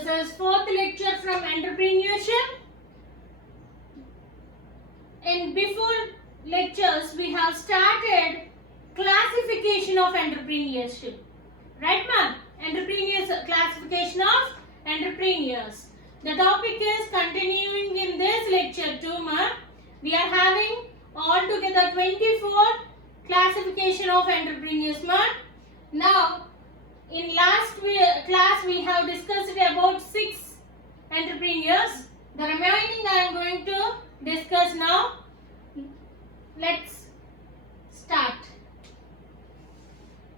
This is fourth lecture from entrepreneurship. In before lectures, we have started classification of entrepreneurship. Right, ma'am? Entrepreneurs, classification of entrepreneurs. The topic is continuing in this lecture too, ma'am. We are having altogether 24 classification of entrepreneurs, ma'am. Now, in last class we have discussed about 6 entrepreneurs. The remaining I am going to discuss now. Let's start.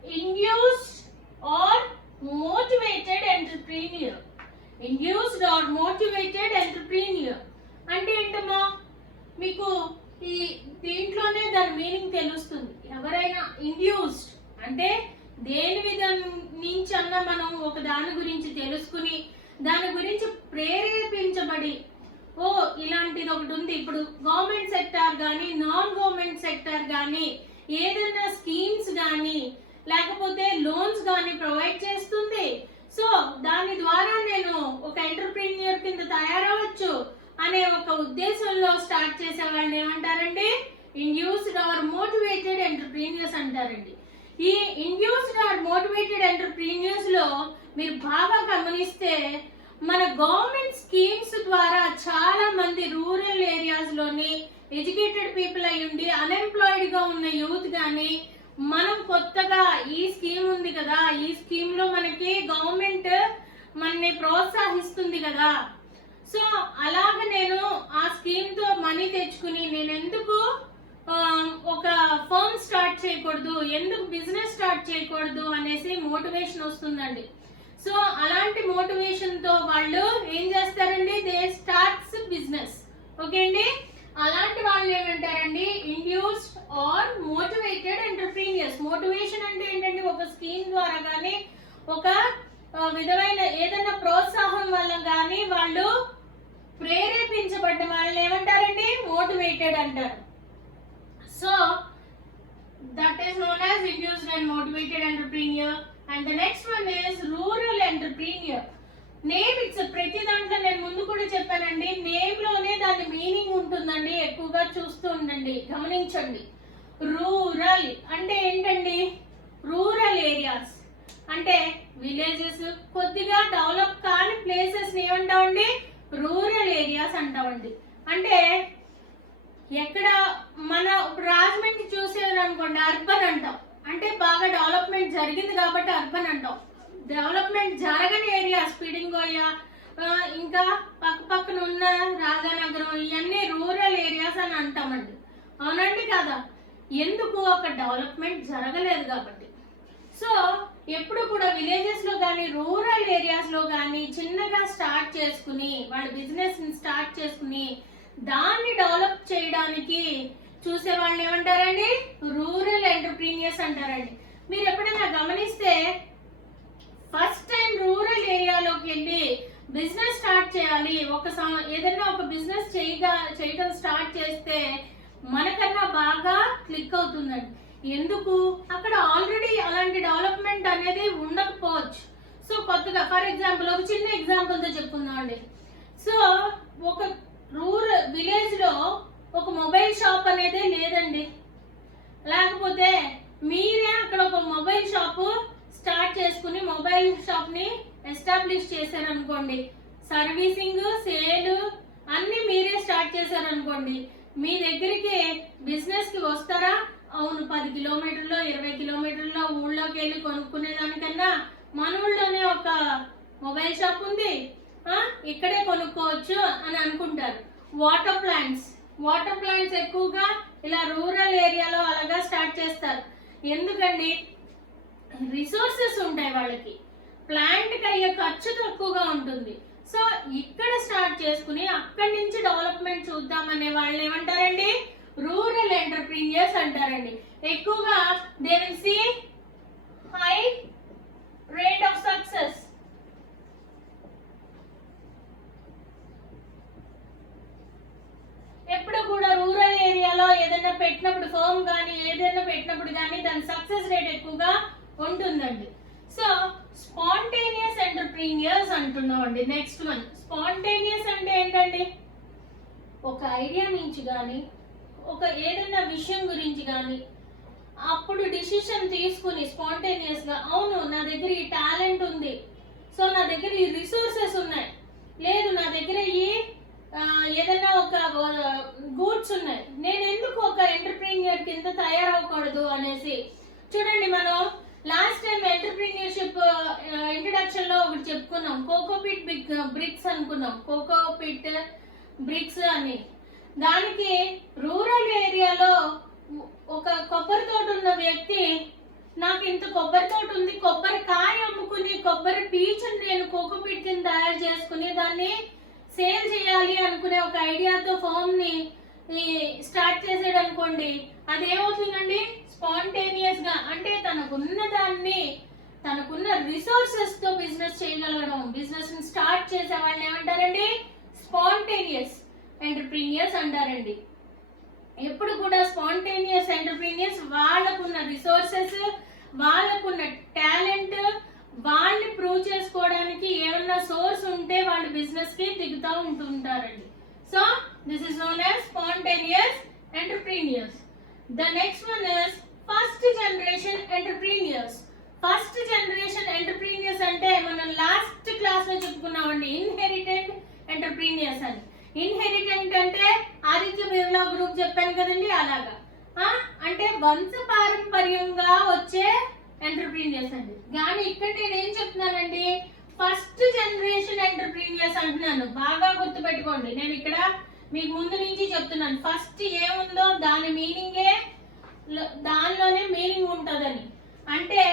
Induced or motivated entrepreneur. Induced or motivated entrepreneur అంటే ఏంటమ్మా, మీకు ఈ దీంట్లోనే దాని meaning తెలుస్తుంది. ఎవరైనా induced అంటే దేని మీద నుంచి అన్నా మనం ఒక దాని గురించి తెలుసుకుని దాని గురించి ప్రేరేపించబడి ఓ ఇలాంటిది ఒకటి ఉంది. ఇప్పుడు గవర్నమెంట్ సెక్టార్ కానీ నాన్ గవర్నమెంట్ సెక్టార్ కానీ ఏదైనా స్కీమ్స్ కానీ లేకపోతే లోన్స్ కానీ ప్రొవైడ్ చేస్తుంది. సో దాని ద్వారా నేను ఒక ఎంటర్ప్రీనియర్ కింద తయారవచ్చు అనే ఒక ఉద్దేశంలో స్టార్ట్ చేసే వాళ్ళని ఏమంటారండి? ఇండ్యూస్డ్ ఆర్ మోటివేటెడ్ ఎంటర్ప్రీనియర్స్ అంటారండి. ఈ ఇండ్యూస్డ్ ఆర్ మోటివేటెడ్ ఎంటర్ప్రీనియర్స్ లో మీరు బాగా గమనిస్తే మన గవర్నమెంట్ స్కీమ్స్ ద్వారా చాలా మంది రూరల్ ఏరియాస్ లోని ఎడ్యుకేటెడ్ పీపుల్ అయి ఉండి అన్ఎంప్లాయిడ్ గా ఉన్న యూత్ గాని మనం కొత్తగా ఈ స్కీమ్ ఉంది కదా, ఈ స్కీమ్ లో మనకి గవర్నమెంట్ మనని ప్రోత్సహిస్తుంది కదా, సో అలాగ నేను ఆ స్కీమ్ తో మనీ తెచ్చుకుని నేను ఎందుకు ఒక ఫర్మ్ స్టార్ట్ చేయకూడదు, ఎందుకు బిజినెస్ స్టార్ట్ చేయకూడదు అనేసి మోటివేషన్ వస్తుందండి. సో అలాంటి మోటివేషన్ తో వాళ్ళు ఏం చేస్తారండి? They starts business. ఓకే అండి, అలాంటి వాళ్ళు ఏమంటారండి? Induced or motivated entrepreneurs. Motivation అంటే ఏంటంటే ఒక స్కీమ్ ద్వారా కానీ ఒక విధమైన ఏదైనా ప్రోత్సాహం వల్ల కానీ వాళ్ళు ప్రేరేపించబడ్డ వాళ్ళని ఏమంటారండి? మోటివేటెడ్ అంటారు. So that is known as induced and motivated entrepreneur. And the next one is rural entrepreneur. Name it's ప్రతి దాంట్లో నేను ముందు కూడా చెప్పానండి, నేమ్ లోనే దాని మీనింగ్ ఉంటుందండి. ఎక్కువగా చూస్తూ ఉండండి, గమనించండి. రూరల్ అంటే ఏంటండి? రూరల్ ఏరియాస్ అంటే విలేజెస్, కొద్దిగా డెవలప్ కాని ప్లేసెస్ ఏమంటామండి? రూరల్ ఏరియాస్ అంటామండి. అంటే ఎక్కడ మన రాజమండ్రి చూసేదనుకోండి అర్బన్ అంటాం, అంటే బాగా డెవలప్మెంట్ జరిగింది కాబట్టి అర్బన్ అంటాం. డెవలప్మెంట్ జరగని ఏరియా స్పీడింగోయ ఇంకా పక్కన ఉన్న రాజానగరం ఇవన్నీ రూరల్ ఏరియాస్ అని అంటామండి. అవునండి కదా? ఎందుకు? ఒక డెవలప్మెంట్ జరగలేదు కాబట్టి. సో ఎప్పుడు కూడా విలేజెస్ లో కానీ రూరల్ ఏరియాస్ లో కానీ చిన్నగా స్టార్ట్ చేసుకుని వాళ్ళ బిజినెస్ స్టార్ట్ చేసుకుని దాన్ని డెవలప్ చేయడానికి చూసే వాళ్ళని ఏమంటారండి? రూరల్ ఎంటర్ప్రీనియర్స్ అంటారండి. మీరు ఎప్పుడైనా గమనిస్తే ఫస్ట్ టైం రూరల్ ఏరియాలోకి వెళ్ళి బిజినెస్ స్టార్ట్ చేయాలి, ఏదైనా ఒక బిజినెస్ చేయడం స్టార్ట్ చేస్తే మనకన్నా బాగా క్లిక్ అవుతుందండి. ఎందుకు? అక్కడ ఆల్రెడీ అలాంటి డెవలప్మెంట్ అనేది ఉండకపోవచ్చు. సో కొత్తగా ఫర్ ఎగ్జాంపుల్ ఒక చిన్న ఎగ్జాంపుల్ తో చెప్పుకుందాం అండి. సో ఒక రూరల్ విలేజ్ లో ఒక మొబైల్ షాప్ అనేది లేదండి, లేకపోతే మీరే అక్కడ ఒక మొబైల్ షాప్ స్టార్ట్ చేసుకుని మొబైల్ షాప్ ని ఎస్టాబ్లిష్ చేశారనుకోండి, సర్వీసింగ్ సేల్ అన్ని మీరే స్టార్ట్ చేశారనుకోండి, మీ దగ్గరికి బిజినెస్ కి వస్తారా? అవును, 10 కిలోమీటర్లో 20 కిలోమీటర్లో ఊళ్ళోకి వెళ్ళి కొనుక్కునే దానికన్నా మన ఊళ్ళోనే ఒక మొబైల్ షాప్ ఉంది, ఇక్కడే కొనుక్కోవచ్చు అని అనుకుంటారు. వాటర్ ప్లాంట్స్ ఎక్కువగా ఇలా రూరల్ ఏరియాలో అలాగా స్టార్ట్ చేస్తారు. ఎందుకండి? రిసోర్సెస్ ఉంటాయి వాళ్ళకి, ప్లాంట్ కి అయ్యే ఖర్చు తక్కువగా ఉంటుంది. సో ఇక్కడ స్టార్ట్ చేసుకుని అక్కడి నుంచి డెవలప్మెంట్ చూద్దామనే వాళ్ళని ఏమంటారండి? రూరల్ ఎంటర్ప్రీనియర్స్ అంటారండి. ఎక్కువగా they will see high rate of success. ఎప్పుడు కూడా రూరల్ ఏరియాలో ఏదైనా పెట్టినప్పుడు ఫర్మ్ కానీ ఏదైనా పెట్టినప్పుడు కానీ దాని సక్సెస్ రేట్ ఎక్కువగా ఉంటుందండి. సో స్పాంటేనియస్ ఎంటర్ప్రీనియర్ ఎంటర్ప్రీనియర్స్ అంటున్నాం అండి. నెక్స్ట్ వన్ స్పాంటేనియస్ అంటే ఏంటండి? ఒక ఐడియా నుంచి కానీ ఒక ఏదైనా విషయం గురించి కానీ అప్పుడు డిసిషన్ తీసుకుని స్పాంటేనియస్ గా, అవును నా దగ్గర ఈ టాలెంట్ ఉంది, సో నా దగ్గర ఈ రిసోర్సెస్ ఉన్నాయి, లేదు నా దగ్గర ఈ ఏదైనా ఒక గూడ్స్ ఉన్నాయి, నేను ఎందుకు ఒక ఎంటర్ప్రీనియర్ కింద తయారవకూడదు అనేసి. చూడండి, మనం లాస్ట్ టైం ఎంటర్ప్రీనియర్షిప్ ఇంట్రడక్షన్ లో ఒకటి చెప్పుకున్నాం, కోకోపీట్ బ్రిక్స్ అనుకున్నాం, కోకోపీట్ బ్రిక్స్ అని. దానికి రూరల్ ఏరియాలో ఒక కొబ్బరి తోట ఉన్న వ్యక్తి, నాకు ఇంత కొబ్బరి తోట ఉంది, కొబ్బరి కాయ అమ్ముకుని కొబ్బరి పీచుని నేను కోకోపీట్ కింద తయారు చేసుకుని దాన్ని సేల్ చేయాలి అనుకునే ఒక ఐడియాతో ఫామ్ ని స్టార్ట్ చేసాడు అనుకోండి, అదేమవుతుందండి? స్పాంటేనియస్ గా, అంటే తనకున్న దాన్ని, తనకున్న రిసోర్సెస్ తో బిజినెస్ చేయగలగడం, బిజినెస్ ని స్టార్ట్ చేసే వాళ్ళని ఏమంటారండి? స్పాంటేనియస్ ఎంటర్ప్రీనియర్స్ అంటారండి. ఎప్పుడు కూడా స్పాంటేనియస్ ఎంటర్ప్రీనియర్స్ వాళ్ళకున్న రిసోర్సెస్, వాళ్ళకున్న టాలెంట్, వాళ్ళని ప్రూవ్ చేసుకోవడానికి ఏమన్నా సోర్స్ ఉంటే వాళ్ళు బిజినెస్ కి దిగుతూ ఉంటుంటారండి. So this is known as spontaneous entrepreneurs. The next one is first generation entrepreneurs. First generation entrepreneurs అంటే మనం లాస్ట్ క్లాస్ లో చెప్పుకున్నామండి, ఇన్హెరిటెడ్ ఎంటర్ప్రీనియర్స్ అని. ఇన్హెరిటెంట్ అంటే ఆదిత్య బిర్లా గ్రూప్ చెప్పాను కదండి, అలాగా. అంటే వంశపారంపర్యంగా వచ్చే ఎంటర్ప్రీనియర్స్ అండి. కానీ ఇక్కడ నేను ఏం చెప్తున్నానండి? ఫస్ట్ జనరేషన్ ఎంటర్ప్రీనియర్స్ అంటున్నాను. బాగా గుర్తుపెట్టుకోండి, నేను ఇక్కడ మీకు ముందు నుంచి చెప్తున్నాను, ఫస్ట్ ఏముందో దాని మీనింగే, దానిలోనే మీనింగ్ ఉంటుందని. అంటే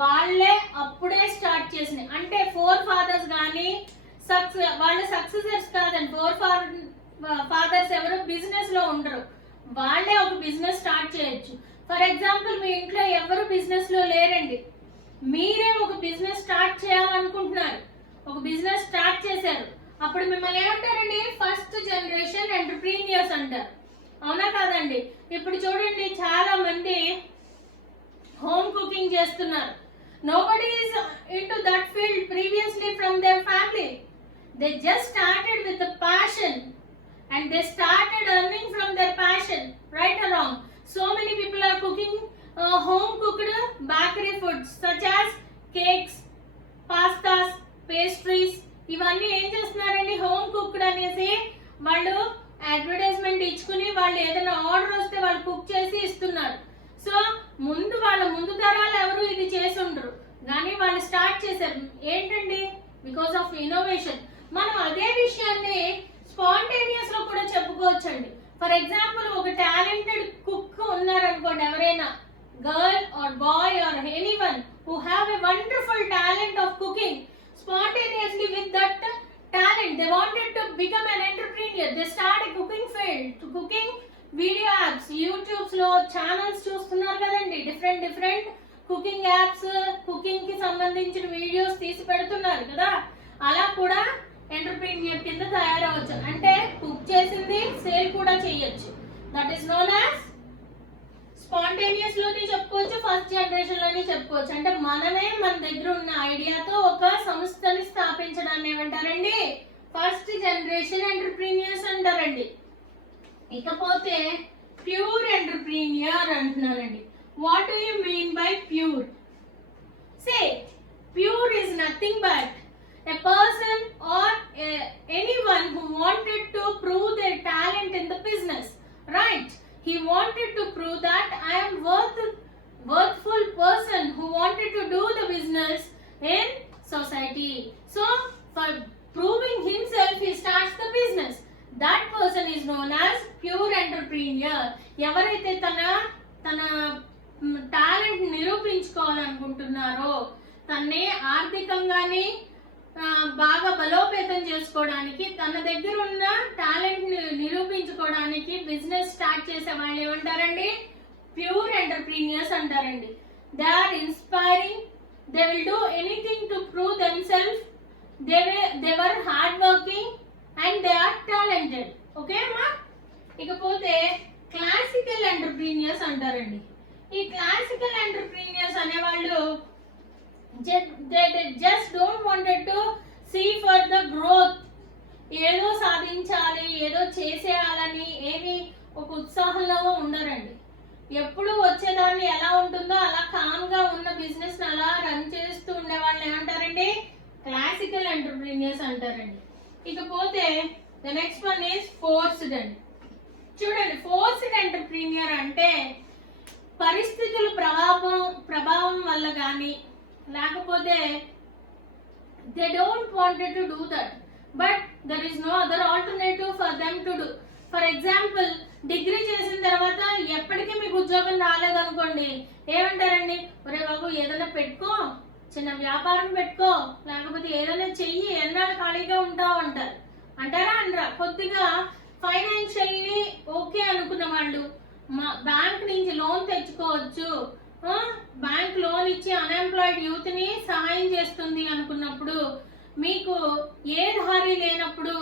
వాళ్ళే అప్పుడే స్టార్ట్ చేసినాయి, అంటే ఫోర్ ఫాదర్స్ కానీ వాళ్ళ సక్సెసర్స్ కాదండి. ఫాదర్స్ ఎవరు బిజినెస్ లో ఉండరు, వాళ్ళే ఒక బిజినెస్ స్టార్ట్ చేయొచ్చు. ఫర్ ఎగ్జాంపుల్, మీ ఇంట్లో ఎవరు బిజినెస్ లో లేరండి, మీరే ఒక బిజినెస్ స్టార్ట్ చేయాలనుకుంటున్నారు, ఒక బిజినెస్ స్టార్ట్ చేశారు, అప్పుడు మిమ్మల్ని ఏమంటారండి? ఫస్ట్ జనరేషన్ ఎంటర్ప్రీనియర్స్ అంటారు. అవునా కాదండి? ఇప్పుడు చూడండి, చాలా మంది హోమ్ కుకింగ్ చేస్తున్నారు. Nobody is into that field previously from their family. They just started with a passion and they started earning from their passion, right or wrong? So many people are cooking home cooked bakery foods such as cakes, pastas, pastries. ఇవన్నీ ఏం చేస్తున్నారండి? Home cooked అనేసి వాళ్ళు advertisement ఇచ్చుకుని వాళ్ళు ఏదైనా order వస్తే వాళ్ళు cook చేసి ఇస్తున్నారు. సో వాళ్ళ ముందు తరాలు ఎవరు ఇది చేసి ఉండరు, కానీ వాళ్ళు స్టార్ట్ చేశారు. ఏంటండి? Because of innovation. మనం అదే విషయాన్ని స్పాంటేనియస్ లో కూడా చెప్పుకోవచ్చండి. ఫర్ ఎగ్జాంపుల్, ఒక టాలెంటెడ్ కుక్ ఉన్నారనుకోండి, ఎవరైనా girl or boy or anyone who have a wonderful talent of cooking, spontaneously with that talent they wanted to become an entrepreneur. They start a cooking field, to cooking video apps, YouTube లో channels చూస్తున్నారు కదండి, different cooking apps, cooking కి సంబంధించిన videos తీసి పెడుతున్నారు కదా. అలా కూడా ఎంటర్ప్రీనియర్ కింద తయారవచ్చు, అంటే కుక్ చేసింది సేల్ కూడా చేయొచ్చు. That is known as spontaneous లోని చెప్పుకోవచ్చు, ఫస్ట్ జనరేషన్ లోని చెప్పుకోవచ్చు. అంటే మనమే మన దగ్గర ఉన్న ఐడియాతో ఒక సంస్థని స్థాపించడాన్ని ఏమంటారండి? ఫస్ట్ జనరేషన్ ఎంటర్ప్రీనియర్స్ అంటారండి. ఇకపోతే ప్యూర్ ఎంటర్ప్రీనియర్ అంటున్నానండి. What do you mean by pure? Say pure is nothing but a person or anyone who wanted to prove their talent in the business, right? He wanted to prove that I am worthful person who wanted to do the business in society. So for proving himself he starts the business. That person is known as pure entrepreneur. ఎవరైతే తన talent నిరూపించుకోవాలనుకుంటున్నారో, తన్నే ఆర్థికంగానే బాగా బలోపేతం చేసుకోవడానికి, తన దగ్గర ఉన్న talent నిరూపించుకోవడానికి business start చేసే వాళ్ళు ఏమంటారండి? ప్యూర్ ఎంటర్ప్రీనియర్స్ అంటారండి. They are inspiring, they will do anything to prove themself, they were hard working and they are talented. Okay అమ్మా? ఇకపోతే క్లాసికల్ ఎంటర్ప్రీనియర్స్ అంటారండి. ఈ క్లాసికల్ ఎంటర్ప్రీనియర్స్ అనేవాళ్ళు they just don't wanted to see for the growth. ఏదో సాధించాలి, ఏదో చేసేయాలని ఏమి ఒక ఉత్సాహంలో ఉండరండి. ఎప్పుడు వచ్చేదాన్ని ఎలా ఉంటుందో అలా కామ్గా ఉన్న బిజినెస్ అలా రన్ చేస్తూ ఉండే వాళ్ళని ఏమంటారండి? క్లాసికల్ ఎంటర్ప్రీనియర్స్ అంటారండి. ఇకపోతే the next one is forced అండి. చూడండి, ఫోర్స్డ్ ఎంటర్ప్రీనియర్ అంటే పరిస్థితుల ప్రభావం వల్ల కానీ లేకపోతే they don't wanted to do that, but there is no other alternative for them to do. For example, degree చేసిన తర్వాత ఎప్పటికీ మీకు ఉద్యోగం రాలేదనుకోండి, ఏమంటారండి? ఒరే బాబు, ఏదైనా పెట్టుకో, చిన్న వ్యాపారం పెట్టుకో, లేకపోతే ఏదైనా చెయ్యి, ఎన్నాళ్ళు ఖాళీగా ఉంటావు అంటారు. అంటారా అనరా? కొద్దిగా ఫైనాన్షియల్లీ ఓకే అనుకున్న వాళ్ళు బ్యాంక్ నుంచి లోన్ తెచ్చుకోవచ్చు, బ్యాంక్ లోన్ ఇచ్చి అన్ఎంప్లాయిడ్ యూత్ ని సహాయం చేస్తుంది అనుకున్నప్పుడు, మీకు ఏ దారి లేనప్పుడు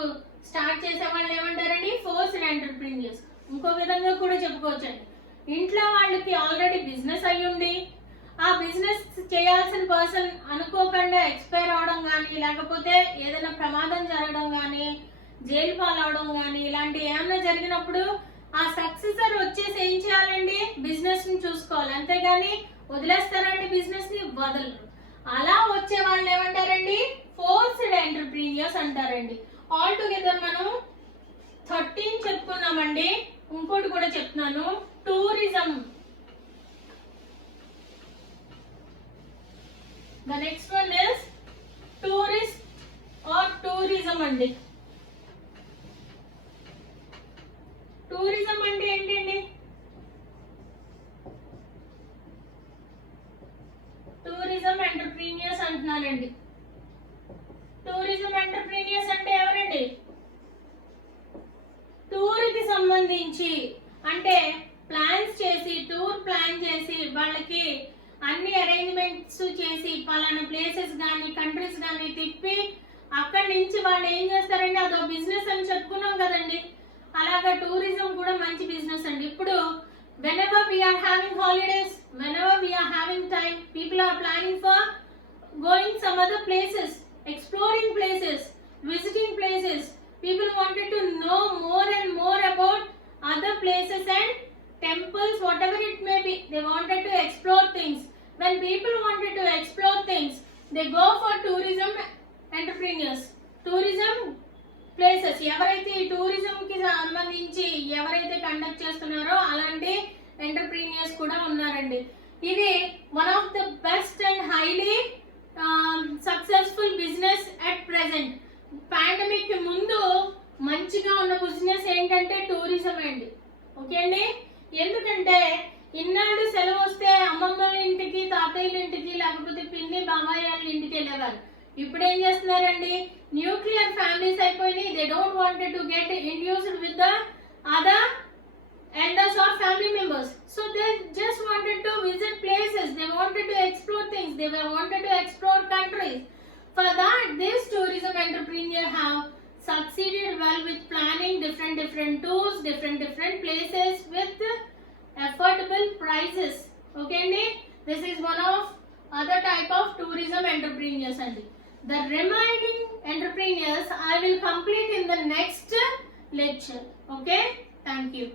స్టార్ట్ చేసే వాళ్ళు ఏమంటారండి? Forced entrepreneurs. ఇంకో విధంగా కూడా చెప్పుకోవచ్చండి, ఇంట్లో వాళ్ళకి ఆల్రెడీ బిజినెస్ అయ్యుండి ఆ బిజినెస్ చేయాల్సిన పర్సన్ అనుకోకుండా ఎక్స్పైర్ అవడం కానీ, లేకపోతే ఏదైనా ప్రమాదం జరగడం కానీ, జైలు పాలవడం కానీ, ఇలాంటి ఏమైనా జరిగినప్పుడు ఆ సక్సెసర్ వచ్చేసి ఏం చేయాలండి? బిజినెస్ ని చూసుకోవాలి, అంతేగాని వదిలేస్తారండి? బిజినెస్ ని వదలరు. అలా వచ్చే వాళ్ళని ఏమంటారండి? ఫోర్స్డ్ ఎంటర్ప్రీనియర్స్ అంటారండి. ఆల్ టుగెదర్ మనం 13 చెప్పుకున్నామండి. ఇంకోటి కూడా చెప్తున్నాను, tourism. The next one is tourist or tourism అండి. టూరిజం అంటే ఏంటండి? టూరిజం ఎంటర్ప్రీనియర్స్ అంటున్నానండి. టూరిజం ఎంటర్ప్రీనియర్స్ అంటే ఎవరండి? టూర్ కి సంబంధించి, అంటే ప్లాన్స్ చేసి, టూర్ ప్లాన్ చేసి, వాళ్ళకి అన్ని అరేంజ్మెంట్స్ చేసి, పలానా ప్లేసెస్ కానీ కంట్రీస్ కానీ తిప్పి అక్కడి నుంచి వాళ్ళు ఏం చేస్తారండి? అదో బిజినెస్ అని చెప్పుకున్నాం కదండి. అలాగా టూరిజం కూడా మంచి బిజినెస్ అండి. ఇప్పుడు whenever we are having holidays, whenever we are having time, people are planning for going some other places, exploring places, visiting places. People wanted to know more and more about other places and temples, whatever it may be. They wanted to explore things. When people wanted to explore things, they go for tourism entrepreneurs. Tourism places ఎవరైతే ఈ tourism కి సంబంధించి ఎవరైతే conduct చేస్తున్నారో అలాంటి entrepreneurs కూడా ఉన్నారండి. ఇది one of the best and highly successful business at present. Pandemic కి ముందు మంచిగా ఉన్న బిజినెస్ ఏంటంటే టూరిజం అండి. ఓకే అండి, ఎందుకంటే ఇన్నాళ్ళు సెలవు వస్తే అమ్మమ్మల ఇంటికి, తాతయ్యల ఇంటికి, లేకపోతే పిన్ని బాబాయ్ వాళ్ళ ఇంటికి వెళ్ళేవారు. ఇప్పుడు ఏం చేస్తున్నారండి? న్యూక్లియర్ ఫ్యామిలీస్ అయిపోయినాయి. They don't wanted to get induced with the other elders or family members, so they just wanted to visit places, they wanted to explore things, they wanted to explore countries. For that, this tourism entrepreneur have succeeded well with planning different tours, different places with affordable prices. Okay andi, this is one of other type of tourism entrepreneurs andi. The remaining entrepreneurs I will complete in the next lecture. Okay, thank you.